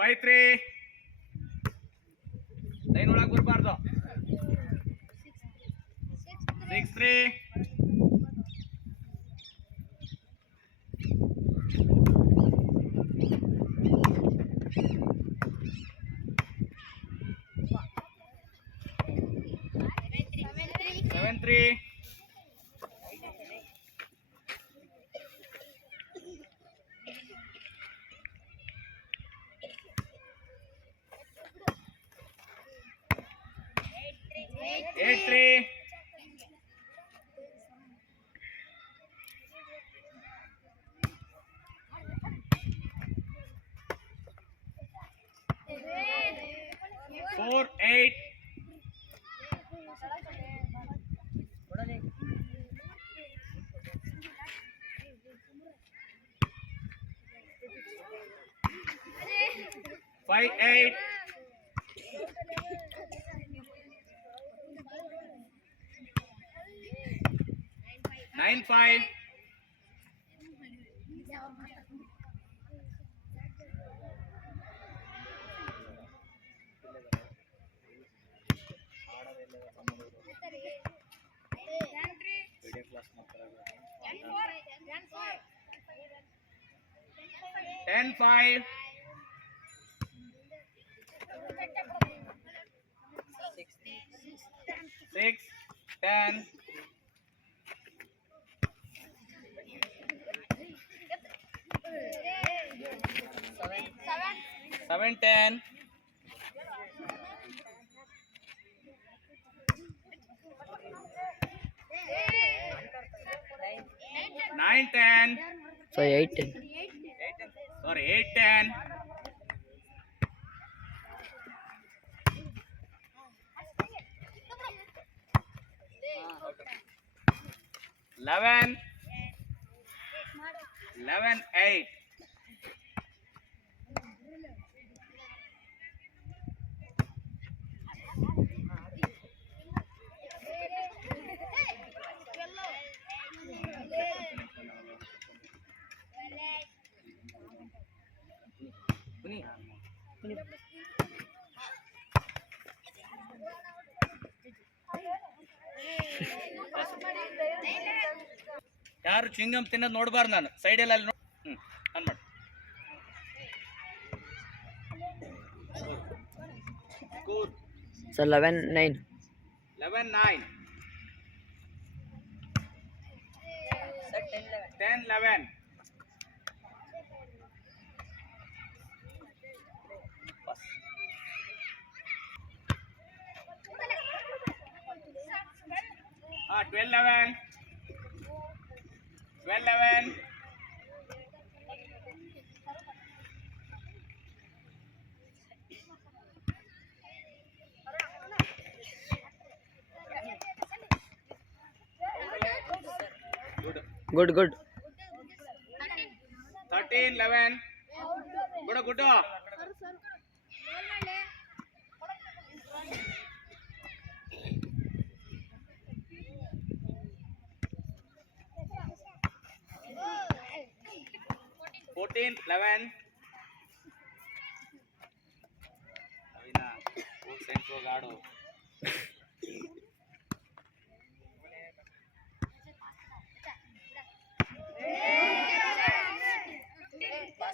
5-3 line ಒಳಗೆ ಬರಬಾರ್ದು. 6-3 7-3 8-3 4-8 5-8 9-5 10-5 6-10 7-10 9-10 Sorry, 8-10. Sorry, 8-10 11-8 Hey. ಯಾರು ಚಿಂಗಮ್ ತಿನ್ನೋದು ನೋಡಬಾರ್ದು ನಾನು ಸೈಡಲ್ಲಿ ಅಲ್ಲಿ ಆನ್ ಮಾಡಿ. Score sir 11-9. 11-9. 10-11. Ah, 12-11. 12-11. Good. 13-11. Good. 14-11. Avina, full sense of gaadu.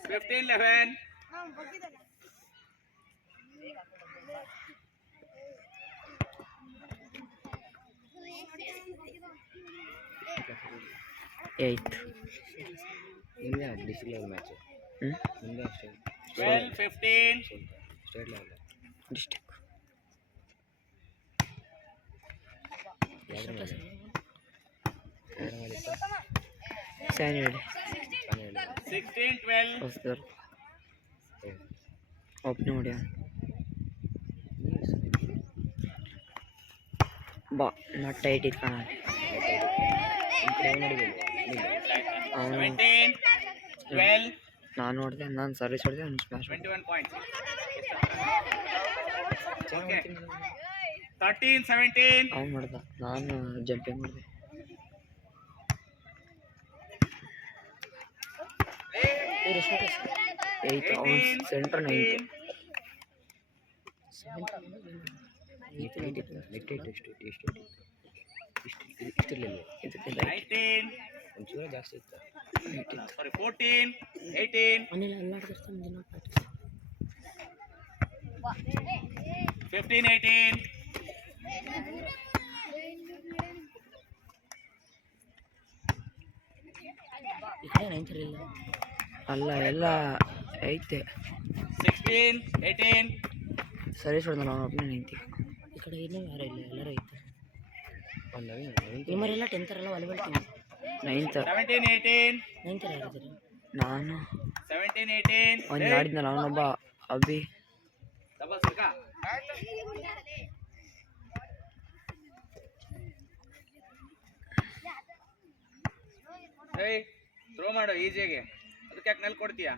15-11. 8th. India district level match. India state. 12-15. State level. District. Sanity. 16-12. Oscar. Open audio. Not 8 it canal. 17-12. ನಾನು ನೋಡಿದೆ, ನಾನು ಸರ್ವಿಸ್ ಹೊಡೆದೆ, ಅವ್ನು ಸ್ಮ್ಯಾಶ್ 21 points. Okay. 13-17. ಅವ್ನು ಮಾಡ್ದ, ನಾನು jumping ಮಾಡಿದೆ. Eighth ಅವನು ಸೆಂಟ್ರ್ 9th. ಇಷ್ಟಿರಲಿಲ್ಲ, 19. ಒಂಚೂರು ಜಾಸ್ತಿ ಇತ್ತು. Sorry, 14, 18, 15, 18. ಅಲ್ಲ ಎಲ್ಲ ಐತೆ. 16, 18. ಸರ್ವಿಸ್ ಹೊಡೆದ ನಾವು ಒಬ್ಬನೇ 9th. ಈ ಕಡೆ ಇನ್ನೂ ಯಾರು ಇಲ್ಲ, ಎಲ್ಲರೂ ಐತೆ. ನಿಮ್ಮರೆಲ್ಲ 10th ಅಲ್ಲ ವಾಲಿಬಾಲ್ ಟೀಮ್. 9th 17, 18. 9th ಯಾರಿದ್ದಾರೆ? ನಾನು 17, 18. ಅವ್ನು ಆಡಿದ್ನಲ್ಲ ಅವನೊಬ್ಬ ಅಭಿ. ಡಬಲ್ ಸರ್ಕಾ. ಏಯ್ ಥ್ರೋ ಮಾಡು ಈಜಿಯಾಗಿ, ಅದಕ್ಕೆ ಯಾಕೆ ನೆಲ್ ಕೊಡ್ತೀಯಾ?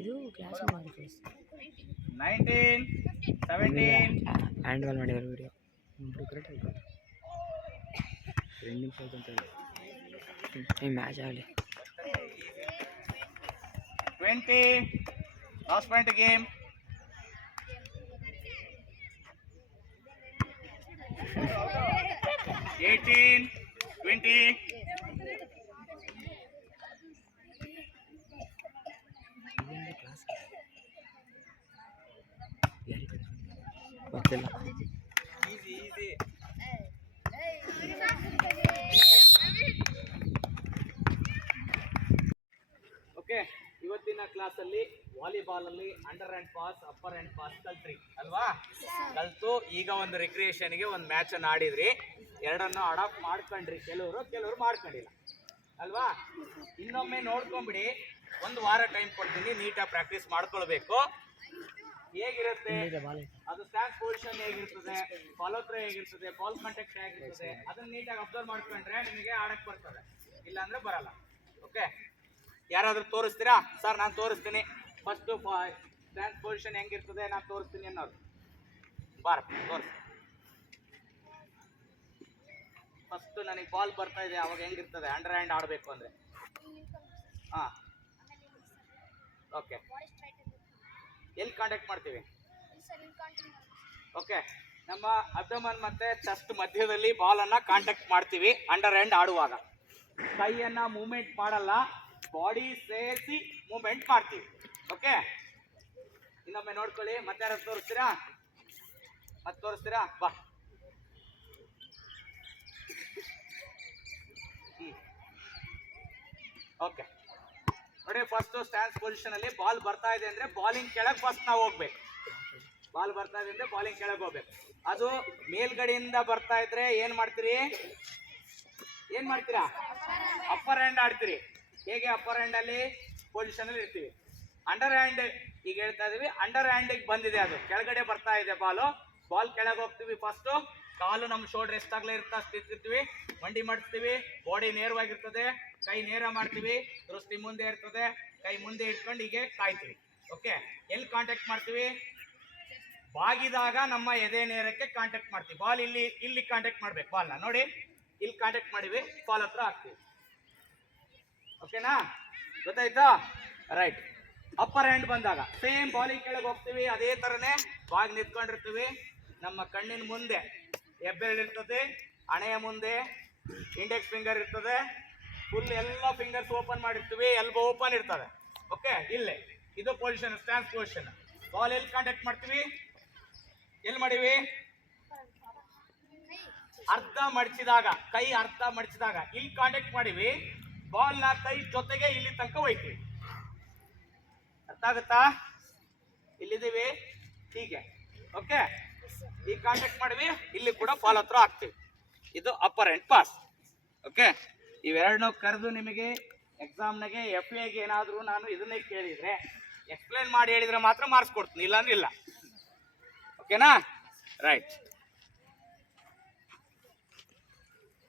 ಇದು ಕ್ಲಾಸ್ 19, 17. ಹ್ಯಾಂಡ್ ಬಾಲ್ ಮಾಡಿದ್ರು ವಿಡಿಯೋ. ಈ ಮ್ಯಾಚ್ ಆಗಲಿ. 20. Last point game. 18, 20. ಗೊತ್ತಿಲ್ಲ. ಈಸಿ. ಓಕೆ, ಇವತ್ತಿನ ಕ್ಲಾಸಲ್ಲಿ ವಾಲಿಬಾಲಲ್ಲಿ under hand pass, upper hand pass ಕಲ್ತ್ರಿ ಅಲ್ವಾ? ಕಲ್ತು ಈಗ ಒಂದು ರಿಕ್ರಿಯೇಷನ್ಗೆ ಒಂದು ಮ್ಯಾಚನ್ನು ಆಡಿದ್ರಿ. ಎರಡನ್ನು ಅಡಾಪ್ಟ್ ಮಾಡ್ಕೊಂಡ್ರಿ, ಕೆಲವರು ಮಾಡ್ಕೊಂಡಿಲ್ಲ ಅಲ್ವಾ? ಇನ್ನೊಮ್ಮೆ ನೋಡ್ಕೊಂಬಿಡಿ, ಒಂದು ವಾರ ಟೈಮ್ ಕೊಡ್ತೀನಿ, ನೀಟಾಗಿ ಪ್ರಾಕ್ಟೀಸ್ ಮಾಡ್ಕೊಳ್ಬೇಕು. ಹೇಗಿರುತ್ತೆ ಅದು, ಸ್ಟ್ಯಾನ್ಸ್ ಪೊಸಿಷನ್ ಹೇಗಿರ್ತದೆ, ಫಾಲೋ ಥ್ರೋ ಹೇಗಿರ್ತದೆ, ಬಾಲ್ ಕಾಂಟ್ಯಾಕ್ಟ್ ಹೇಗಿರ್ತದೆ, ಅದನ್ನ ನೀಟಾಗಿ ಅಬ್ಸರ್ವ್ ಮಾಡ್ಕೊಂಡ್ರೆ ನಿಮಗೆ ಆಡಕ್ಕೆ ಬರ್ತದೆ, ಇಲ್ಲಾಂದ್ರೆ ಬರಲ್ಲ. ಓಕೆ, ಯಾರಾದರೂ ತೋರಿಸ್ತೀರಾ? ಸರ್ ನಾನು ತೋರಿಸ್ತೀನಿ, ಫಸ್ಟು ಸ್ಟ್ಯಾನ್ಸ್ ಪೊಸಿಷನ್ ಹೆಂಗಿರ್ತದೆ ನಾನು ತೋರಿಸ್ತೀನಿ ಅನ್ನೋದು. ತೋರಿಸಿ. ಫಸ್ಟ್ ನನಗೆ ಬಾಲ್ ಬರ್ತಾ ಇದೆ, ಅವಾಗ ಹೆಂಗಿರ್ತದೆ ಅಂಡರ್ ಹ್ಯಾಂಡ್ ಆಡಬೇಕು ಅಂದರೆ. ಹಾಂ ಓಕೆ. ಎಲ್ಲಿ ಕಾಂಟ್ಯಾಕ್ಟ್ ಮಾಡ್ತೀವಿ? ಓಕೆ, ನಮ್ಮ ಅಬ್ಡಮನ್ ಮತ್ತೆ ಚೆಸ್ಟ್ ಮಧ್ಯದಲ್ಲಿ ಬಾಲನ್ನು ಕಾಂಟ್ಯಾಕ್ಟ್ ಮಾಡ್ತೀವಿ ಅಂಡರ್ ಹ್ಯಾಂಡ್ ಆಡುವಾಗ. ಕೈಯನ್ನು ಮೂವ್ಮೆಂಟ್ ಮಾಡಲ್ಲ, ಬಾಡಿ ಸೇರಿಸಿ ಮೂವ್ಮೆಂಟ್ ಮಾಡ್ತೀವಿ. ಓಕೆ, ಇನ್ನೊಮ್ಮೆ ನೋಡ್ಕೊಳ್ಳಿ. ಮತ್ತೆ ಯಾರು ತೋರಿಸ್ತೀರಾ? ಮತ್ತೆ ತೋರಿಸ್ತೀರಾ? ಬಾ. ಓಕೆ ನೋಡಿ, ಫಸ್ಟ್ ಸ್ಟ್ಯಾನ್ಸ್ ಪೊಸಿಷನ್ ಅಲ್ಲಿ ಬಾಲ್ ಬರ್ತಾ ಇದೆ ಅಂದ್ರೆ ಬಾಲಿಂಗ್ ಕೆಳಗೆ ಫಸ್ಟ್ ನಾವು ಹೋಗ್ಬೇಕು. ಬಾಲ್ ಬರ್ತಾ ಇದೆ ಅಂದ್ರೆ ಬಾಲಿಂಗ್ ಕೆಳಗೆ ಹೋಗ್ಬೇಕು. ಅದು ಮೇಲ್ಗಡೆಯಿಂದ ಬರ್ತಾ ಇದ್ರೆ ಏನ್ ಮಾಡ್ತೀರಿ? ಅಪ್ಪರ್ ಹ್ಯಾಂಡ್ ಆಡ್ತೀರಿ. ಹೇಗೆ? ಅಪ್ಪರ್ ಹ್ಯಾಂಡ್ ಅಲ್ಲಿ ಪೊಸಿಷನ್ ಅಲ್ಲಿ ಇರ್ತೀವಿ. ಅಂಡರ್ ಹ್ಯಾಂಡ್ ಈಗ ಹೇಳ್ತಾ ಇದೀವಿ, ಅಂಡರ್ ಹ್ಯಾಂಡ್ ಬಂದಿದೆ, ಅದು ಕೆಳಗಡೆ ಬರ್ತಾ ಇದೆ ಬಾಲ್ ಕೆಳಗೆ ಹೋಗ್ತೀವಿ. ಫಸ್ಟ್ ಕಾಲು ನಮ್ಮ ಶೋಲ್ಡರ್ ಎಷ್ಟಾಗ್ಲೇ ಇರ್ತೀವಿ, ಮಂಡಿ ಮಾಡ್ತೀವಿ, ಬಾಡಿ ನೇರವಾಗಿರ್ತದೆ, ಕೈ ನೇರ ಮಾಡ್ತೀವಿ, ದೃಷ್ಟಿ ಮುಂದೆ ಇರ್ತದೆ, ಕೈ ಮುಂದೆ ಇಟ್ಕೊಂಡು ಹೀಗೆ ಕಾಯ್ತೀವಿ. ಓಕೆ, ಎಲ್ಲಿ ಕಾಂಟ್ಯಾಕ್ಟ್ ಮಾಡ್ತೀವಿ? ಬಾಗಿದಾಗ ನಮ್ಮ ಎದೆ ನೇರಕ್ಕೆ ಕಾಂಟ್ಯಾಕ್ಟ್ ಮಾಡ್ತೀವಿ. ಬಾಲ್ ಇಲ್ಲಿ ಕಾಂಟ್ಯಾಕ್ಟ್ ಮಾಡ್ಬೇಕು. ಬಾಲ್ನ ನೋಡಿ, ಇಲ್ಲಿ ಕಾಂಟ್ಯಾಕ್ಟ್ ಮಾಡಿವಿ, ಬಾಲ್ ಹತ್ರ ಹಾಕ್ತೀವಿ. ಓಕೆನಾ? ಗೊತ್ತಾಯ್ತಾ? ರೈಟ್. ಅಪ್ಪರ್ ಹ್ಯಾಂಡ್ ಬಂದಾಗ ಸೇಮ್ ಬಾಲಿಂಗ್ ಕೆಳಗೆ ಹೋಗ್ತೀವಿ, ಅದೇ ತರನೇ ಬಾಗಿ ನಿಂತ್ಕೊಂಡಿರ್ತೀವಿ. ನಮ್ಮ ಕಣ್ಣಿನ ಮುಂದೆ ಹೆಬ್ಬೆರಳು ಇರ್ತದೆ, ಹಣೆಯ ಮುಂದೆ ಇಂಡೆಕ್ಸ್ ಫಿಂಗರ್ ಇರ್ತದೆ, ಫುಲ್ ಎಲ್ಲ ಫಿಂಗರ್ಸ್ ಓಪನ್ ಮಾಡಿರ್ತೀವಿ, ಎಲ್ಬೋ ಓಪನ್ ಇರ್ತದೆ. ಓಕೆ, ಇಲ್ಲೇ ಇದು ಪೊಸಿಷನ್, ಸ್ಟ್ಯಾನ್ಸ್ ಪೊಸಿಷನ್. ಬಾಲ್ ಎಲ್ಲಿ ಕಾಂಟ್ಯಾಕ್ಟ್ ಮಾಡ್ತೀವಿ? ಎಲ್ಲಿ ಮಾಡಿವಿ? ಅರ್ಧ ಮಡಚಿದಾಗ, ಕೈ ಅರ್ಧ ಮಡಚಿದಾಗ ಇಲ್ಲಿ ಕಾಂಟ್ಯಾಕ್ಟ್ ಮಾಡಿವಿ. ಬಾಲ್ನ ಕೈ ಜೊತೆಗೆ ಇಲ್ಲಿ ತನಕ ಹೋಯ್ತೀವಿ. ಅರ್ಥ ಆಗುತ್ತಾ? ಇಲ್ಲಿದ್ದೀವಿ, ಹೀಗೆ. ಓಕೆ, ಈಗ ಕಾಂಟ್ಯಾಕ್ಟ್ ಮಾಡಿವಿ, ಇಲ್ಲಿ ಕೂಡ ಬಾಲ್ ಹತ್ರ ಹಾಕ್ತೀವಿ. ಇದು ಅಪ್ಪರ್ ಹ್ಯಾಂಡ್ ಪಾಸ್. ಓಕೆ, ಇವೆರಡನ್ನೂ ಕರೆದು ನಿಮಗೆ ಎಕ್ಸಾಮ್ನಾಗೆ FA ಏನಾದರೂ ನಾನು ಇದನ್ನೇ ಕೇಳಿದರೆ ಎಕ್ಸ್ಪ್ಲೇನ್ ಮಾಡಿ ಹೇಳಿದರೆ ಮಾತ್ರ ಮಾರ್ಕ್ಸ್ ಕೊಡ್ತೀನಿ, ಇಲ್ಲಾಂದ್ರೆ ಇಲ್ಲ. ಓಕೆನಾ? ರೈಟ್.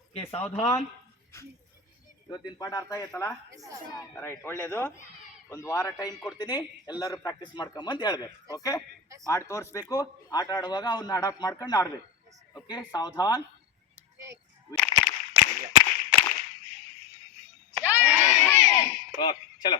ಓಕೆ, ಸಾವಧಾನ್. ಇವತ್ತಿನ ಪಾಠ ಅರ್ಥ ಆಯ್ತಲ್ಲ? ರೈಟ್, ಒಳ್ಳೇದು. ಒಂದು ವಾರ ಟೈಮ್ ಕೊಡ್ತೀನಿ, ಎಲ್ಲರೂ ಪ್ರಾಕ್ಟೀಸ್ ಮಾಡ್ಕೊಂಬಂದು ಹೇಳ್ಬೇಕು. ಓಕೆ, ಮಾಡಿ ತೋರಿಸ್ಬೇಕು. ಆಟ ಆಡುವಾಗ ಅವನ್ನ ಅಡಾಪ್ಟ್ ಮಾಡ್ಕೊಂಡು ಆಡ್ಬೇಕು. ಓಕೆ, ಸಾವಧಾನ್. ಓಕೆ, ಚಲೋ.